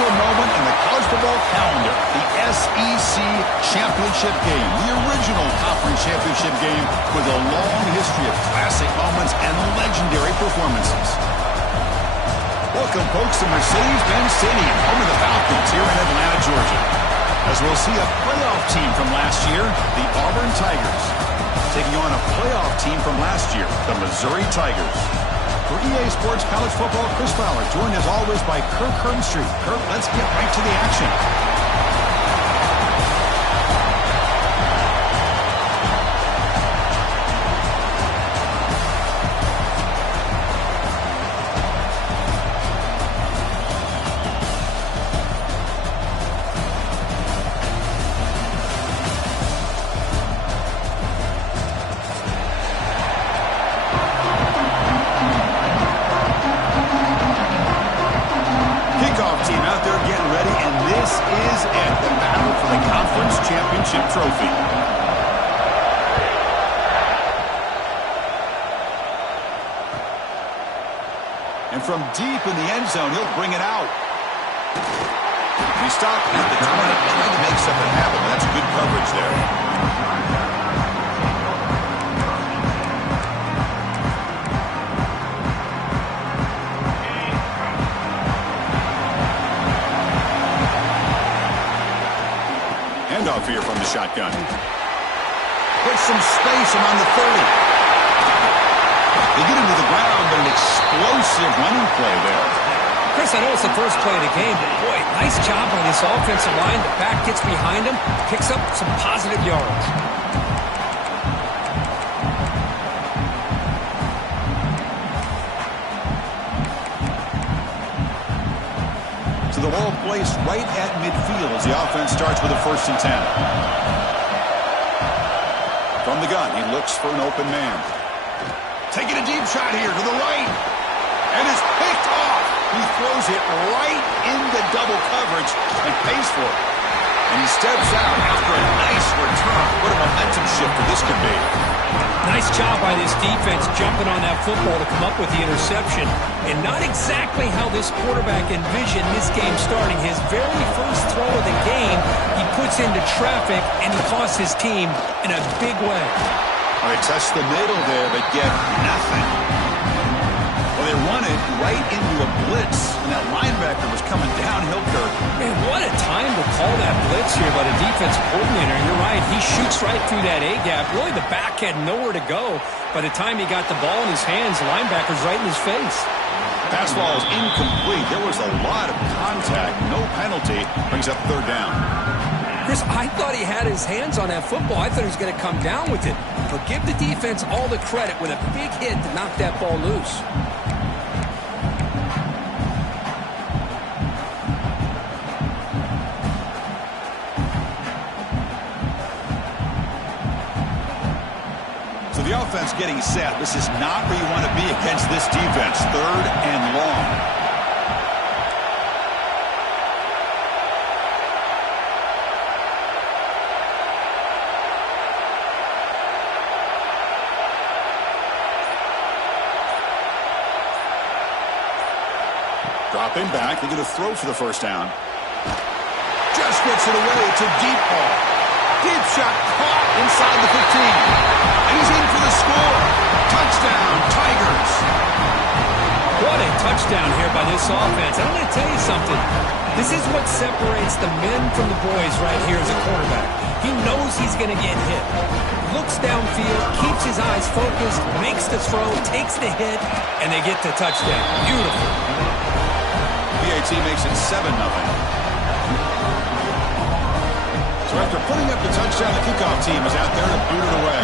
special moment in the college football calendar, the SEC Championship game, the original conference championship game with a long history of classic moments and legendary performances. Welcome, folks, to Mercedes-Benz Stadium, home of the Falcons here in Atlanta, Georgia. As we'll see a playoff team from last year, the Auburn Tigers, taking on a playoff team from last year, the Missouri Tigers. For EA Sports College Football, Chris Fowler, joined as always by Kirk Herbstreit. Kirk, let's get right to the action. Team out there getting ready, and this is it, the battle for the conference championship trophy. And from deep in the end zone, he'll bring it out. He stopped at the 20, trying to make something happen, but that's good coverage there. Off here from the shotgun. Puts some space around the 30. They get into the ground, but an explosive running play there. Chris, I know it's the first play of the game, but boy, nice job on this offensive line. The back gets behind him, picks up some positive yards. The ball placed right at midfield as the offense starts with a 1st and 10. From the gun, he looks for an open man. Taking a deep shot here to the right. And is picked off. He throws it right into double coverage and pays for it. And he steps out after a nice return. What a momentum shifter this could be. Nice job by this defense jumping on that football to come up with the interception. And not exactly how this quarterback envisioned this game starting. His very first throw of the game, he puts into traffic, and he costs his team in a big way. All right, touch the middle there, but get nothing. Well, they run it right into a blitz, and that linebacker was coming downhill, Kirk. Man, what a time to call that blitz here by the defensive coordinator. You're right, he shoots right through that A-gap. Really, the back had nowhere to go. By the time he got the ball in his hands, the linebacker's right in his face. Pass ball is incomplete. There was a lot of contact. No penalty. Brings up 3rd down. Chris, I thought he had his hands on that football. I thought he was going to come down with it. But give the defense all the credit with a big hit to knock that ball loose. So the offense getting set. This is not where you want to be against this defense. 3rd and long. Dropping back. They're going to throw for the 1st down. Just gets it away. It's a deep ball. Deep shot caught inside the 15. And he's in for the score. Touchdown, Tigers. What a touchdown here by this offense. I'm going to tell you something. This is what separates the men from the boys right here as a quarterback. He knows he's going to get hit. Looks downfield, keeps his eyes focused, makes the throw, takes the hit, and they get the touchdown. Beautiful. PAT makes it 7-0. So after putting up the touchdown, the kickoff team is out there to boot it away.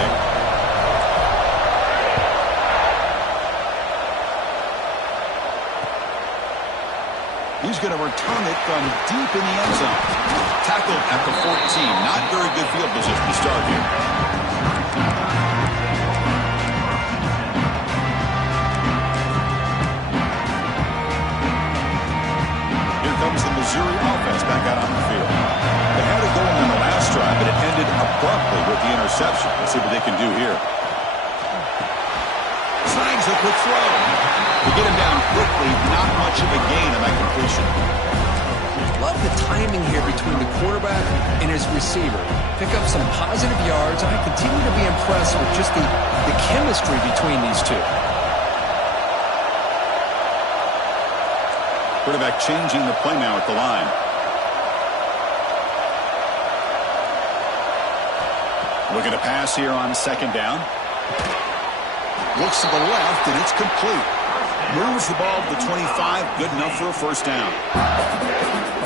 He's going to return it from deep in the end zone. Tackled at the 14. Not very good field position to start here. Here comes the Missouri offense back out on the field. They had it going on the last drive, but it ended abruptly with the interception. Let's see what they can do here. Slangs a quick throw. To get him down quickly, not much of a gain on that completion. love the timing here between the quarterback and his receiver. Pick up some positive yards, and I continue to be impressed with just the chemistry between these two. Quarterback changing the play now at the line. Looking to pass here on second down. Looks to the left, and it's complete. Moves the ball to the 25. Good enough for a first down.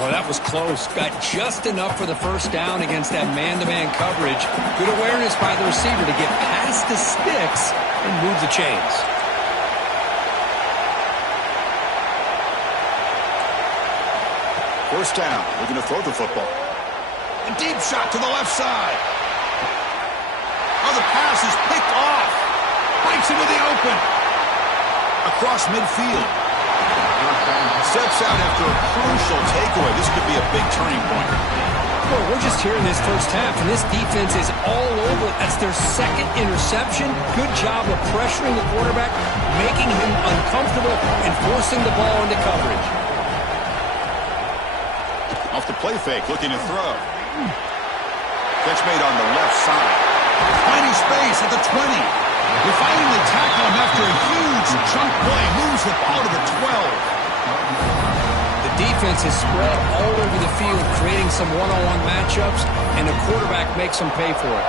Oh, that was close. Got just enough for the first down against that man-to-man coverage. Good awareness by the receiver to get past the sticks and move the chains. First down. Looking to throw the football. A deep shot to the left side. Oh, the pass is picked off. Bites into the open. Across midfield. Steps out after a crucial takeaway. This could be a big turning point. Well, we're just here in this first half, and this defense is all over. That's their second interception. Good job of pressuring the quarterback, making him uncomfortable, and forcing the ball into coverage. Off the play fake, looking to throw. Catch made on the left side. Finding space at the 20. They finally tackle him after a huge chunk play. Moves the ball to the 12. The defense is spread all over the field, creating some one-on-one matchups, and the quarterback makes them pay for it.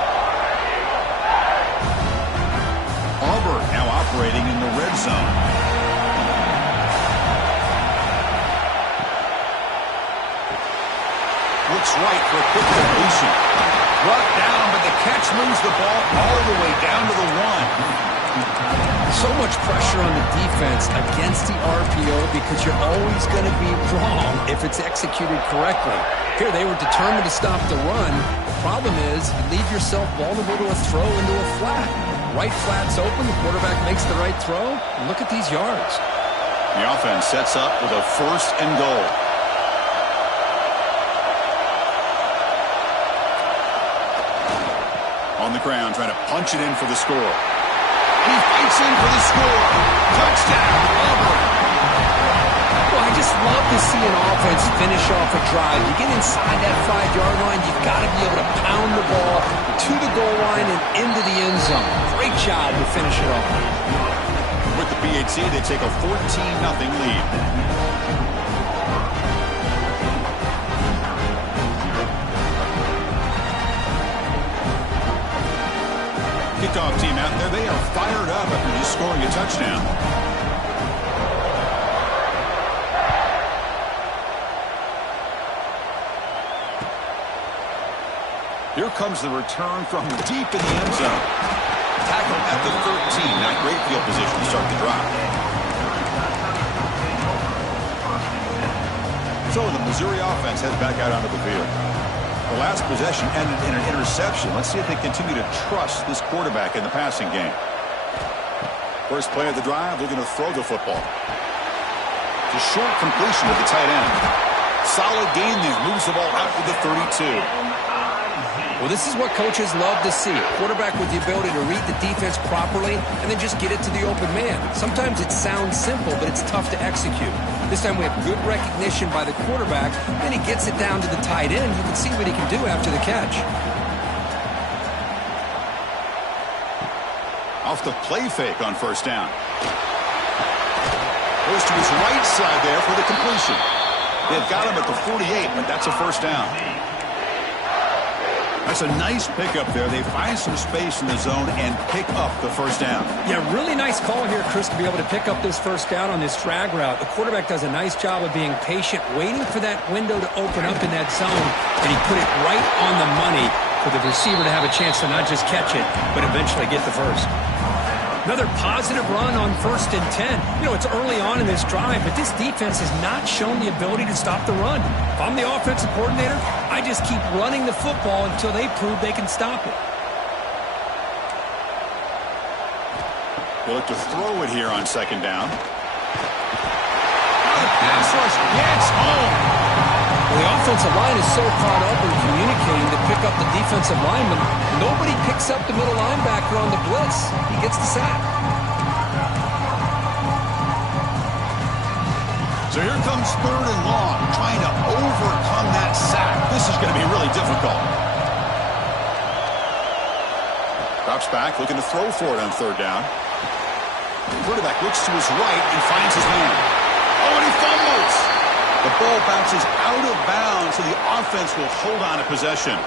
Auburn now operating in the red zone. Looks right for a quick completion. Brought down, but the catch moves the ball all the way down to the 1. So much pressure on the defense against the RPO because you're always going to be wrong if it's executed correctly. Here, they were determined to stop the run. The problem is you leave yourself vulnerable to a throw into a flat. Right flat's open, the quarterback makes the right throw. And look at these yards. The offense sets up with a 1st and goal. On the ground, trying to punch it in for the score. He fights in for the score. Touchdown, Auburn. Well, I just love to see an offense finish off a drive. You get inside that 5-yard line, you've got to be able to pound the ball to the goal line and into the end zone. Great job to finish it off. With the BHC, they take a 14-0 lead. Kickoff team out there, they are fired up after just scoring a touchdown. Here comes the return from deep in the end zone. Tackle at the 13. Not great field position to start the drive. So the Missouri offense heads back out onto the field. The last possession ended in an interception. Let's see if they continue to trust this quarterback in the passing game. First play of the drive, looking to throw the football. It's a short completion to the tight end. Solid gain there. Moves the ball out to the 32. Well, this is what coaches love to see. Quarterback with the ability to read the defense properly and then just get it to the open man. Sometimes it sounds simple, but it's tough to execute. This time we have good recognition by the quarterback. Then he gets it down to the tight end. You can see what he can do after the catch. Off the play fake on first down. Goes to his right side there for the completion. They've got him at the 48, but that's a first down. That's a nice pickup there. They find some space in the zone and pick up the first down. Yeah, really nice call here, Chris, to be able to pick up this first down on this drag route. The quarterback does a nice job of being patient, waiting for that window to open up in that zone, and he put it right on the money for the receiver to have a chance to not just catch it, but eventually get the first. Another positive run on 1st and 10. You know, it's early on in this drive, but this defense has not shown the ability to stop the run. If I'm the offensive coordinator, I just keep running the football until they prove they can stop it. They look to throw it here on second down. The pass rush gets home. Well, the offensive line is so caught up in communicating to pick up the defensive lineman. Nobody picks up the middle linebacker on the blitz. He gets the sack. So here comes 3rd and long, trying to overcome that sack. This is going to be really difficult. Drops back, looking to throw for it on 3rd down. The quarterback looks to his right and finds his man. Oh, and he fumbles. The ball bounces out of bounds, so the offense will hold on to possession.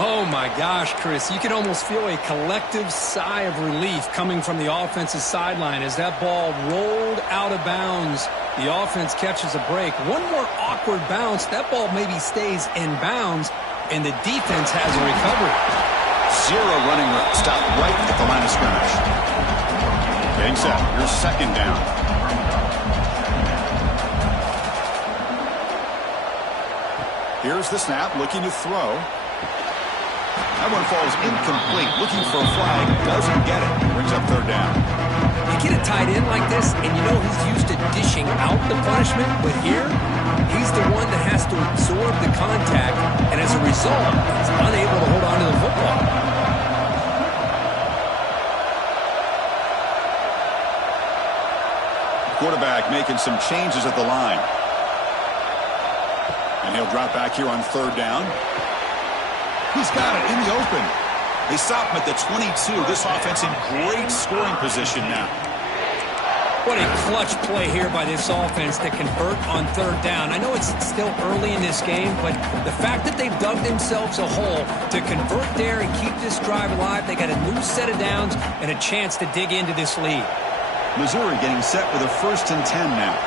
Oh, my gosh, Chris. You can almost feel a collective sigh of relief coming from the offensive sideline as that ball rolled out of bounds. The offense catches a break. One more awkward bounce. That ball maybe stays in bounds, and the defense has a recovery. 0 running room. Stop right at the line of scrimmage. Getting set. Here's 2nd down. Here's the snap. Looking to throw. That one falls incomplete. Looking for a flag. Doesn't get it. Brings up 3rd down. You get a tight end like this, and you know he's used to dishing out the punishment, but here, he's the one that has to absorb the contact, and as a result, he's unable to hold on to the football. Quarterback making some changes at the line. And he'll drop back here on 3rd down. He's got it in the open. They stop him at the 22. This offense in great scoring position now. What a clutch play here by this offense to convert on 3rd down. I know it's still early in this game, but the fact that they've dug themselves a hole to convert there and keep this drive alive, they got a new set of downs and a chance to dig into this lead. Missouri getting set with a 1st and 10 now.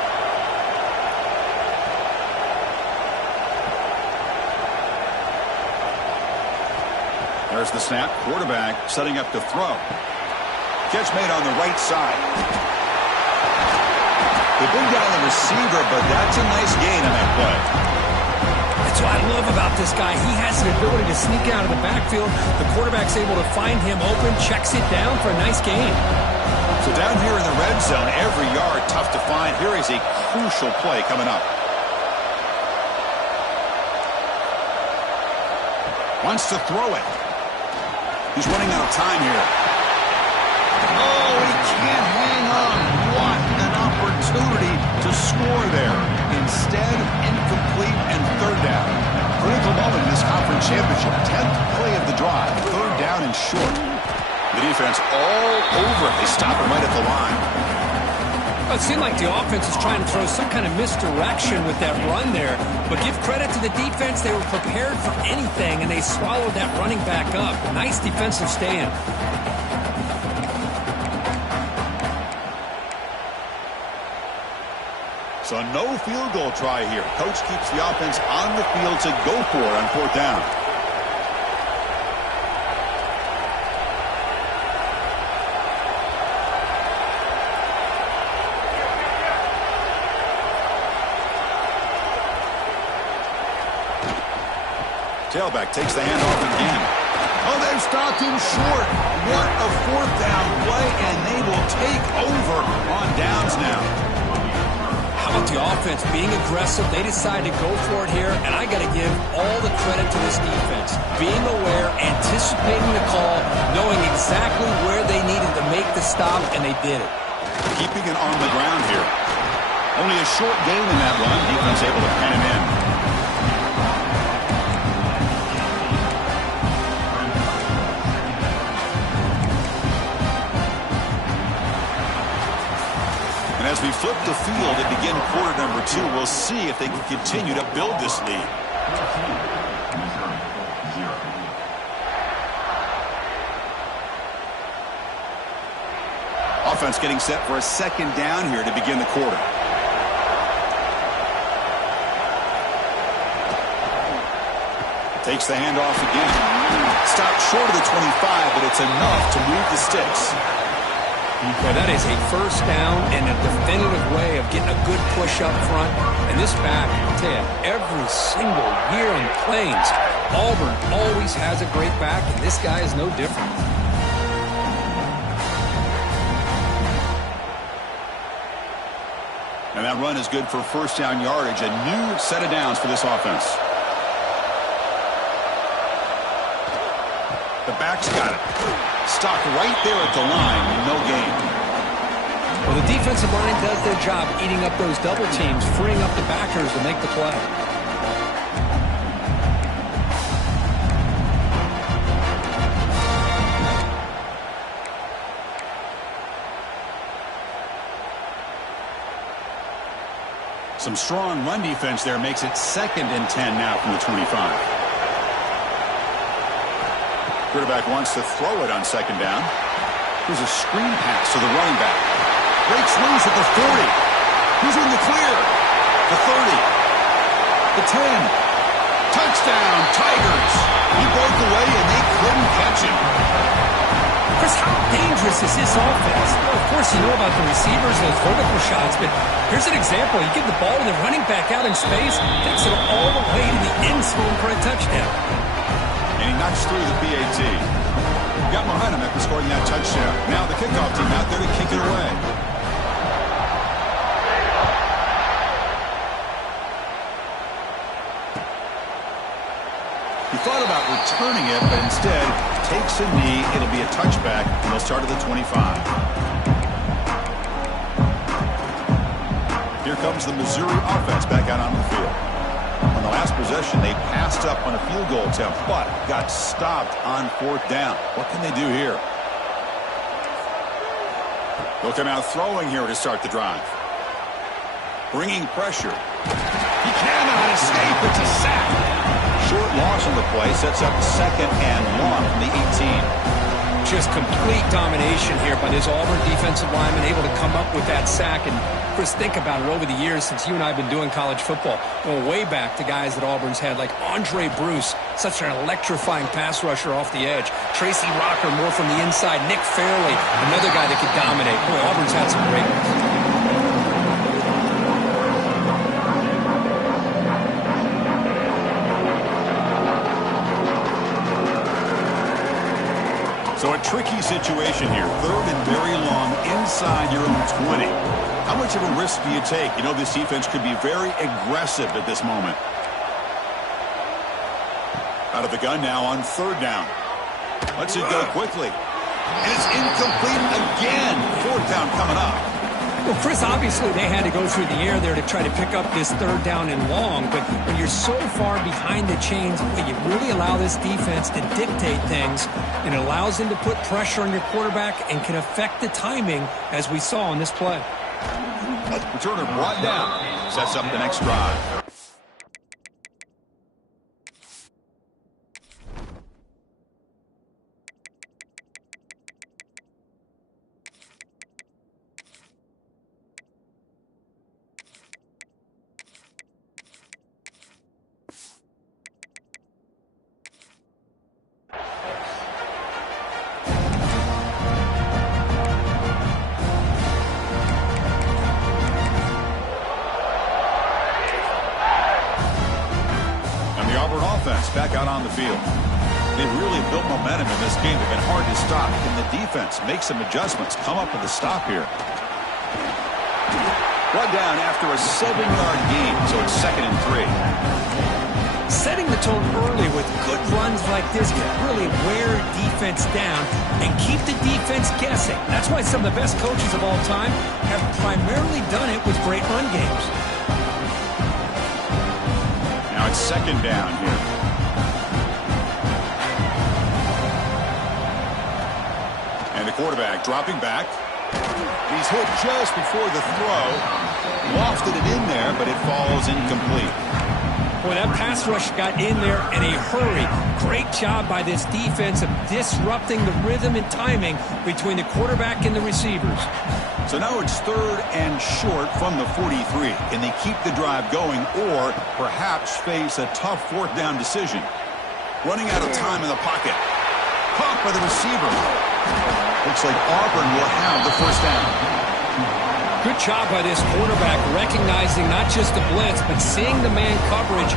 There's the snap. Quarterback setting up to throw. Catch made on the right side. They bring down the receiver, but that's a nice gain on that play. That's what I love about this guy. He has the ability to sneak out of the backfield. The quarterback's able to find him open, checks it down for a nice gain. So down here in the red zone, every yard tough to find. Here is a crucial play coming up. Wants to throw it. He's running out of time here. Oh, he can't hang on. What an opportunity to score there. Instead, incomplete and 3rd down. Critical moment in this conference championship. 10th play of the drive. 3rd down and short. The defense all over it. They stop him right at the line. Well, it seemed like the offense was trying to throw some kind of misdirection with that run there. But give credit to the defense. They were prepared for anything, and they swallowed that running back up. Nice defensive stand. So no field goal try here. Coach keeps the offense on the field to go for it on 4th down. Tailback takes the handoff again. Oh, they've stopped him short. What a 4th down play, and they will take over on downs now. How about the offense being aggressive? They decide to go for it here, and I got to give all the credit to this defense. Being aware, anticipating the call, knowing exactly where they needed to make the stop, and they did it. Keeping it on the ground here. Only a short gain in that run. Defense able to pen him in. As we flip the field and begin quarter number 2, we'll see if they can continue to build this lead. Offense getting set for a 2nd down here to begin the quarter. Takes the handoff again. Stopped short of the 25, but it's enough to move the sticks. Well, that is a 1st down and a definitive way of getting a good push up front. And this back, I'll tell you, every single year on the Plains, Auburn always has a great back, and this guy is no different. And that run is good for 1st down yardage, a new set of downs for this offense. The back's got it. Stopped right there at the line, no gain. Well, the defensive line does their job eating up those double teams, freeing up the backers to make the play. Some strong run defense there makes it 2nd and 10 now from the 25. Quarterback wants to throw it on 2nd down. Here's a screen pass to the running back. Breaks loose at the 40. He's in the clear. The 30. The 10. Touchdown, Tigers. He broke away and they couldn't catch him. Chris, how dangerous is this offense? Well, of course, you know about the receivers, those vertical shots, but here's an example. You give the ball to the running back out in space, takes it all the way to the end zone for a touchdown. And he knocks through the PAT. Got momentum after scoring that touchdown. Now the kickoff team out there to kick it away. He thought about returning it, but instead takes a knee. It'll be a touchback, and they'll start at the 25. Here comes the Missouri offense back out onto the field. On the last possession, they passed up on a field goal attempt, but got stopped on 4th down. What can they do here? They'll come out throwing here to start the drive. Bringing pressure. He cannot escape. It's a sack. Short loss on the play sets up 2nd and long from the 18. Just complete domination here by this Auburn defensive lineman, able to come up with that sack. And Chris, think about it, over the years since you and I have been doing college football, going way back to guys that Auburn's had like Andre Bruce, such an electrifying pass rusher off the edge. Tracy Rocker, more from the inside. Nick Fairley, another guy that could dominate. Boy, Auburn's had some great ones. So a tricky situation here. 3rd and very long inside your own 20. How much of a risk do you take? You know, this defense could be very aggressive at this moment. Out of the gun now on 3rd down. Lets it go quickly. And it's incomplete again. 4th down coming up. Well, Chris, obviously they had to go through the air there to try to pick up this 3rd down and long, but when you're so far behind the chains, you really allow this defense to dictate things, and it allows them to put pressure on your quarterback and can affect the timing, as we saw on this play. Returner brought down. Sets up the next drive. Back out on the field. They've really built momentum in this game. They've been hard to stop. Can the defense make some adjustments? Come up with a stop here. Run down after a 7-yard gain, so it's 2nd and 3. Setting the tone early with good runs like this can really wear defense down and keep the defense guessing. That's why some of the best coaches of all time have primarily done it with great run games. Now it's 2nd down here. And the quarterback dropping back. He's hit just before the throw. Lofted it in there, but it falls incomplete. Boy, that pass rush got in there in a hurry. Great job by this defense of disrupting the rhythm and timing between the quarterback and the receivers. So now it's 3rd and short from the 43. Can they keep the drive going or perhaps face a tough 4th down decision? Running out of time in the pocket. Caught by the receiver. Looks like Auburn will have the 1st down. Good job by this quarterback recognizing not just the blitz, but seeing the man coverage